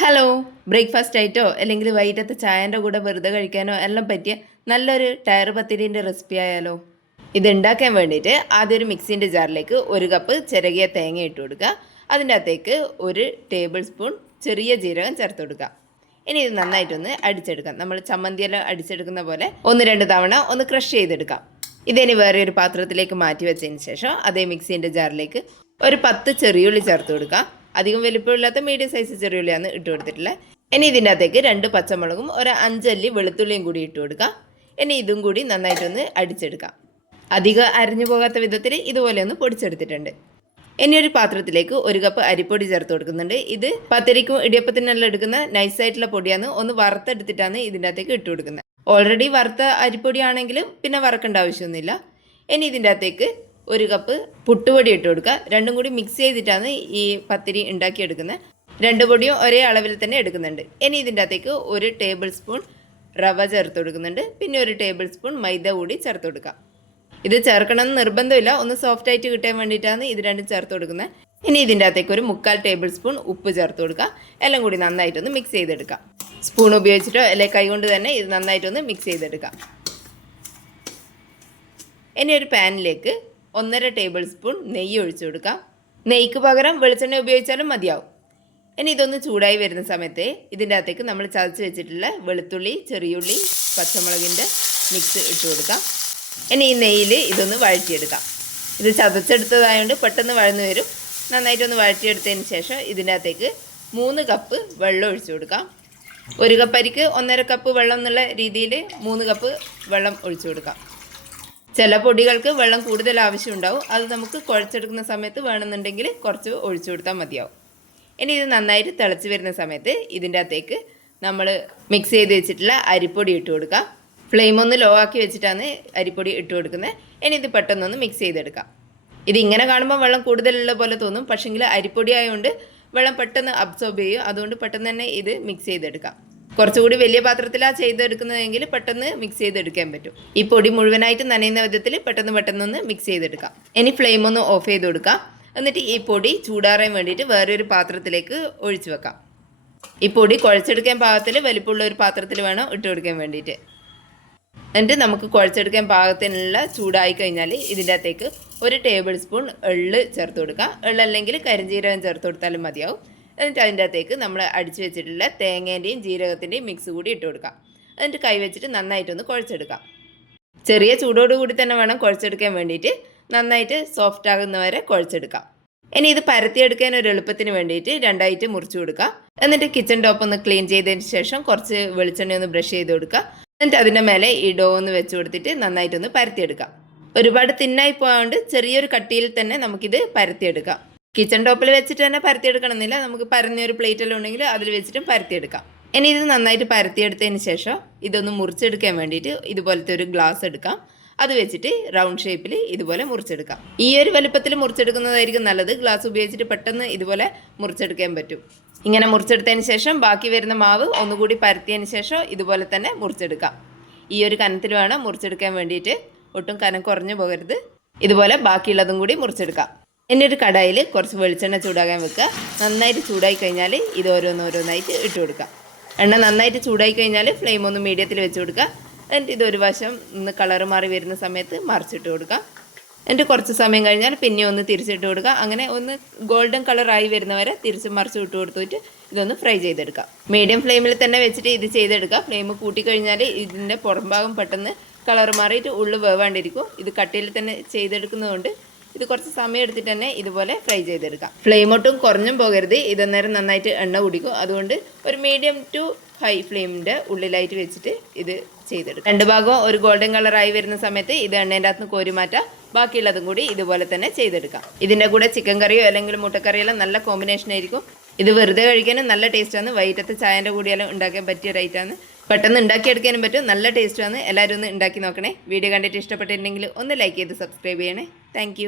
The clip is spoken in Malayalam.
ഹലോ, ബ്രേക്ക്ഫാസ്റ്റ് ആയിട്ടോ അല്ലെങ്കിൽ വൈകിട്ടത്തെ ചായൻ്റെ കൂടെ വെറുതെ കഴിക്കാനോ എല്ലാം പറ്റിയ നല്ലൊരു ടയർ പത്തിരീൻ്റെ റെസിപ്പി ആയാലോ. ഇത് ഉണ്ടാക്കാൻ വേണ്ടിയിട്ട് ആദ്യം ഒരു മിക്സിൻ്റെ ജാറിലേക്ക് 1 കപ്പ് ചിരകിയ തേങ്ങ ഇട്ട് കൊടുക്കുക. അതിൻ്റെ അകത്തേക്ക് 1 ടേബിൾ സ്പൂൺ ചെറിയ ജീരകം ചേർത്ത് കൊടുക്കുക. ഇനി ഇത് നന്നായിട്ടൊന്ന് അടിച്ചെടുക്കാം. നമ്മൾ ചമ്മന്തിയെല്ലാം അടിച്ചെടുക്കുന്ന പോലെ 1-2 തവണ ഒന്ന് ക്രഷ് ചെയ്തെടുക്കാം. ഇതിനി വേറെ ഒരു പാത്രത്തിലേക്ക് മാറ്റി വെച്ചതിന് ശേഷം അതേ മിക്സിൻ്റെ ജാറിലേക്ക് ഒരു 10 ചെറിയുള്ളി ചേർത്ത് കൊടുക്കുക. അധികം വലിപ്പമില്ലാത്ത മീഡിയം സൈസ് ചെറിയുള്ളിയാണ് ഇട്ട് കൊടുത്തിട്ടുള്ളത്. ഇനി ഇതിൻ്റെ അകത്തേക്ക് 2 പച്ചമുളകും ഒരു 5 അല്ലി വെളുത്തുള്ളിയും കൂടി ഇട്ട് കൊടുക്കുക. ഇനി ഇതും കൂടി നന്നായിട്ടൊന്ന് അടിച്ചെടുക്കാം. അധികം അരിഞ്ഞു പോകാത്ത വിധത്തിൽ ഇതുപോലെ ഒന്ന് പൊടിച്ചെടുത്തിട്ടുണ്ട്. ഇനി ഒരു പാത്രത്തിലേക്ക് 1 കപ്പ് അരിപ്പൊടി ചേർത്ത് കൊടുക്കുന്നുണ്ട്. ഇത് പത്തിരിക്കും ഇടിയപ്പത്തിനെല്ലാം എടുക്കുന്ന നൈസായിട്ടുള്ള പൊടിയാണ്. ഒന്ന് വറുത്തെടുത്തിട്ടാണ് ഇതിൻ്റെ അകത്തേക്ക് ഇട്ട് കൊടുക്കുന്നത്. ഓൾറെഡി വറുത്ത അരിപ്പൊടി ആണെങ്കിലും പിന്നെ വറക്കേണ്ട ആവശ്യമൊന്നുമില്ല. ഇനി ഇതിൻ്റെ അകത്തേക്ക് 1 കപ്പ് പുട്ടുപൊടി ഇട്ട് കൊടുക്കുക. രണ്ടും കൂടി മിക്സ് ചെയ്തിട്ടാണ് ഈ പത്തിരി ഉണ്ടാക്കിയെടുക്കുന്നത്. 2 പൊടിയും ഒരേ അളവിൽ തന്നെ എടുക്കുന്നുണ്ട്. ഇനി ഇതിൻ്റെ അകത്തേക്ക് 1 ടേബിൾ സ്പൂൺ റവ ചേർത്ത് കൊടുക്കുന്നുണ്ട്. പിന്നെ 1 ടേബിൾ സ്പൂൺ മൈദ കൂടി ചേർത്ത് കൊടുക്കുക. ഇത് ചേർക്കണമെന്ന് നിർബന്ധമില്ല, ഒന്ന് സോഫ്റ്റ് ആയിട്ട് കിട്ടാൻ വേണ്ടിയിട്ടാണ് ഇത് രണ്ടും ചേർത്ത് കൊടുക്കുന്നത്. ഇനി ഇതിൻ്റെ അകത്തേക്ക് ഒരു 1/4 ടേബിൾ സ്പൂൺ ഉപ്പ് ചേർത്ത് കൊടുക്കുക. എല്ലാം കൂടി നന്നായിട്ടൊന്ന് മിക്സ് ചെയ്തെടുക്കാം. സ്പൂൺ ഉപയോഗിച്ചിട്ടോ അല്ലെങ്കിൽ കൈകൊണ്ട് തന്നെ ഇത് നന്നായിട്ടൊന്ന് മിക്സ് ചെയ്തെടുക്കാം. ഇനി ഒരു പാനിലേക്ക് 1.5 ടേബിൾ സ്പൂൺ നെയ്യ് ഒഴിച്ചു കൊടുക്കാം. നെയ്ക്ക് പകരം വെളിച്ചെണ്ണ ഉപയോഗിച്ചാലും മതിയാവും. ഇനി ഇതൊന്ന് ചൂടായി വരുന്ന സമയത്ത് ഇതിൻ്റെ അകത്തേക്ക് നമ്മൾ ചതച്ച് വെച്ചിട്ടുള്ള വെളുത്തുള്ളി, ചെറിയുള്ളി, പച്ചമുളകിൻ്റെ മിക്സ് ഇട്ട് കൊടുക്കാം. ഇനി ഈ നെയ്യിൽ ഇതൊന്ന് വഴറ്റിയെടുക്കാം. ഇത് ചതച്ചെടുത്തതായതുകൊണ്ട് പെട്ടെന്ന് വഴന്നു വരും. നന്നായിട്ടൊന്ന് വഴറ്റിയെടുത്തതിന് ശേഷം ഇതിൻ്റെ അകത്തേക്ക് 3 കപ്പ് വെള്ളം ഒഴിച്ചു കൊടുക്കാം. 1 കപ്പ് അരിക്ക് 1.5 കപ്പ് വെള്ളം എന്നുള്ള രീതിയിൽ 3 കപ്പ് വെള്ളം ഒഴിച്ചു കൊടുക്കാം. ചില പൊടികൾക്ക് വെള്ളം കൂടുതൽ ആവശ്യമുണ്ടാവും. അത് നമുക്ക് കുഴച്ചെടുക്കുന്ന സമയത്ത് വേണമെന്നുണ്ടെങ്കിൽ കുറച്ച് ഒഴിച്ചു കൊടുത്താൽ മതിയാവും. ഇനി ഇത് നന്നായിട്ട് തിളച്ച് വരുന്ന സമയത്ത് ഇതിൻ്റെ അകത്തേക്ക് നമ്മൾ മിക്സ് ചെയ്ത് വെച്ചിട്ടുള്ള അരിപ്പൊടി ഇട്ട് കൊടുക്കാം. ഫ്ലെയിം ഒന്ന് ലോ ആക്കി വെച്ചിട്ടാണ് അരിപ്പൊടി ഇട്ട് കൊടുക്കുന്നത്. ഇനി ഇത് പെട്ടെന്നൊന്ന് മിക്സ് ചെയ്തെടുക്കാം. ഇതിങ്ങനെ കാണുമ്പോൾ വെള്ളം കൂടുതലുള്ള പോലെ തോന്നും, പക്ഷേങ്കിൽ അരിപ്പൊടി ആയതുകൊണ്ട് വെള്ളം പെട്ടെന്ന് അബ്സോർബ് ചെയ്യും. അതുകൊണ്ട് പെട്ടെന്ന് തന്നെ ഇത് മിക്സ് ചെയ്തെടുക്കാം. കുറച്ചുകൂടി വലിയ പാത്രത്തിലാണ് ചെയ്തെടുക്കുന്നതെങ്കിൽ പെട്ടെന്ന് മിക്സ് ചെയ്തെടുക്കാൻ പറ്റും. ഈ പൊടി മുഴുവനായിട്ട് നനയുന്ന വിധത്തിൽ പെട്ടെന്നൊന്ന് മിക്സ് ചെയ്തെടുക്കാം. ഇനി ഫ്ലെയിം ഒന്ന് ഓഫ് ചെയ്ത് കൊടുക്കാം. എന്നിട്ട് ഈ പൊടി ചൂടാറാൻ വേണ്ടിയിട്ട് വേറൊരു പാത്രത്തിലേക്ക് ഒഴിച്ചു വെക്കാം. ഈ പൊടി കുഴച്ചെടുക്കാൻ പാകത്തിൽ വലിപ്പമുള്ള ഒരു പാത്രത്തിൽ വേണം ഇട്ട് കൊടുക്കാൻ വേണ്ടിയിട്ട്. എന്നിട്ട് നമുക്ക് കുഴച്ചെടുക്കാൻ പാകത്തിനുള്ള ചൂടായി കഴിഞ്ഞാൽ ഇതിൻ്റെ അകത്തേക്ക് 1 ടേബിൾ സ്പൂൺ എള്ള് ചേർത്ത് കൊടുക്കാം. എള്ളല്ലെങ്കിൽ കരിഞ്ജീരകം ചേർത്ത് കൊടുത്താലും മതിയാവും. എന്നിട്ട് അതിൻ്റെ അകത്തേക്ക് നമ്മൾ അടിച്ചു വെച്ചിട്ടുള്ള തേങ്ങേൻ്റെയും ജീരകത്തിൻ്റെയും മിക്സ് കൂടി ഇട്ട് കൊടുക്കാം. എന്നിട്ട് കൈ വെച്ചിട്ട് നന്നായിട്ടൊന്ന് കുഴച്ചെടുക്കാം. ചെറിയ ചൂടോടുകൂടി തന്നെ വേണം കുഴച്ചെടുക്കാൻ വേണ്ടിയിട്ട്. നന്നായിട്ട് സോഫ്റ്റ് ആകുന്നവരെ കുഴച്ചെടുക്കാം. ഇനി ഇത് പരത്തിയെടുക്കാൻ ഒരു എളുപ്പത്തിന് വേണ്ടിയിട്ട് 2ആയിട്ട് മുറിച്ച് കൊടുക്കാം. എന്നിട്ട് കിച്ചൺ ടോപ്പ് ഒന്ന് ക്ലീൻ ചെയ്തതിന് ശേഷം കുറച്ച് വെളിച്ചെണ്ണ ഒന്ന് ബ്രഷ് ചെയ്ത് കൊടുക്കുക. എന്നിട്ട് അതിൻ്റെ മേലെ ഈ ഡോ ഒന്ന് വെച്ച് കൊടുത്തിട്ട് നന്നായിട്ടൊന്ന് പരത്തിയെടുക്കാം. ഒരുപാട് തിന്നായി പോകാണ്ട് ചെറിയൊരു കട്ടിയിൽ തന്നെ നമുക്കിത് പരത്തിയെടുക്കാം. കിച്ചൺ ടോപ്പിൽ വെച്ചിട്ട് തന്നെ പരത്തിയെടുക്കണമെന്നില്ല, നമുക്ക് പരന്നൊരു പ്ലേറ്റെല്ലാം ഉണ്ടെങ്കിൽ അതിൽ വെച്ചിട്ടും പരത്തിയെടുക്കാം. ഇനി ഇത് നന്നായിട്ട് പരത്തിയെടുത്തതിന് ശേഷം ഇതൊന്ന് മുറിച്ചെടുക്കാൻ വേണ്ടിയിട്ട് ഇതുപോലത്തെ ഒരു ഗ്ലാസ് എടുക്കാം. അത് വെച്ചിട്ട് റൗണ്ട് ഷേപ്പിൽ ഇതുപോലെ മുറിച്ചെടുക്കാം. ഈ ഒരു വലുപ്പത്തിൽ മുറിച്ചെടുക്കുന്നതായിരിക്കും നല്ലത്. ഗ്ലാസ് ഉപയോഗിച്ചിട്ട് പെട്ടെന്ന് ഇതുപോലെ മുറിച്ചെടുക്കാൻ പറ്റും. ഇങ്ങനെ മുറിച്ചെടുത്തതിന് ശേഷം ബാക്കി വരുന്ന മാവ് ഒന്നുകൂടി പരത്തിയതിന് ശേഷം ഇതുപോലെ തന്നെ മുറിച്ചെടുക്കാം. ഈ ഒരു കനത്തിൽ വേണം മുറിച്ചെടുക്കാൻ വേണ്ടിയിട്ട്, ഒട്ടും കനം കുറഞ്ഞു പോകരുത്. ഇതുപോലെ ബാക്കിയുള്ളതും കൂടി മുറിച്ചെടുക്കാം. ഇനി ഒരു കടായിൽ കുറച്ച് വെളിച്ചെണ്ണ ചൂടാകാൻ വെക്കുക. നന്നായിട്ട് ചൂടായി കഴിഞ്ഞാൽ ഇത് ഓരോന്നായിട്ട് ഇട്ട് കൊടുക്കാം. എണ്ണ നന്നായിട്ട് ചൂടായി കഴിഞ്ഞാൽ ഫ്ലെയിം ഒന്ന് മീഡിയത്തിൽ വെച്ച് കൊടുക്കുക. എന്നിട്ട് ഇതൊരു വശം ഒന്ന് കളറ് മാറി വരുന്ന സമയത്ത് മറിച്ചിട്ട് കൊടുക്കുക. എന്നിട്ട് കുറച്ച് സമയം കഴിഞ്ഞാൽ പിന്നെ ഒന്ന് തിരിച്ചിട്ട് കൊടുക്കുക. അങ്ങനെ ഒന്ന് ഗോൾഡൻ കളറായി വരുന്നവരെ തിരിച്ച് മറിച്ച് ഇട്ട് കൊടുത്തിട്ട് ഇതൊന്ന് ഫ്രൈ ചെയ്തെടുക്കുക. മീഡിയം ഫ്ലെയിമിൽ തന്നെ വെച്ചിട്ട് ഇത് ചെയ്തെടുക്കുക. ഫ്ലെയിം കൂട്ടിക്കഴിഞ്ഞാൽ ഇതിൻ്റെ പുറംഭാഗം പെട്ടെന്ന് കളറ് മാറിയിട്ട് ഉള്ളു വേവാണ്ടിരിക്കും. ഇത് കട്ടിയിൽ തന്നെ ചെയ്തെടുക്കുന്നതുകൊണ്ട് ഇത് കുറച്ച് സമയം എടുത്തിട്ട് തന്നെ ഇതുപോലെ ഫ്രൈ ചെയ്തെടുക്കാം. ഫ്ലെയിം ഒട്ടും കുറഞ്ഞും പോകരുത്. ഇതന്നേരം നന്നായിട്ട് എണ്ണ കുടിക്കും. അതുകൊണ്ട് ഒരു മീഡിയം ടു ഹൈ ഫ്ലെയിമിൻ്റെ ഉള്ളിലായിട്ട് വെച്ചിട്ട് ഇത് ചെയ്തെടുക്കാം. 2 ഭാഗവും ഒരു ഗോൾഡൻ കളറായി വരുന്ന സമയത്ത് ഇത് എണ്ണേൻ്റെ അകത്ത് കോരി മാറ്റാം. ബാക്കിയുള്ളതും കൂടി ഇതുപോലെ തന്നെ ചെയ്തെടുക്കാം. ഇതിൻ്റെ കൂടെ ചിക്കൻ കറിയോ അല്ലെങ്കിൽ മുട്ടക്കറിയെല്ലാം നല്ല കോമ്പിനേഷൻ ആയിരിക്കും. ഇത് വെറുതെ കഴിക്കാനും നല്ല ടേസ്റ്റാണ്. വൈകിട്ടത്തെ ചായൻ്റെ കൂടിയെല്ലാം ഉണ്ടാക്കാൻ പറ്റിയ റൈറ്റാണ്. പെട്ടെന്ന് ഉണ്ടാക്കിയെടുക്കാനും പറ്റും. നല്ല ടേസ്റ്റാണ്. എല്ലാവരും ഒന്ന് ഉണ്ടാക്കി നോക്കണേ. വീഡിയോ കണ്ടിട്ട് ഇഷ്ടപ്പെട്ടിട്ടുണ്ടെങ്കിൽ ഒന്ന് ലൈക്ക് ചെയ്ത് സബ്സ്ക്രൈബ് ചെയ്യണേ. താങ്ക്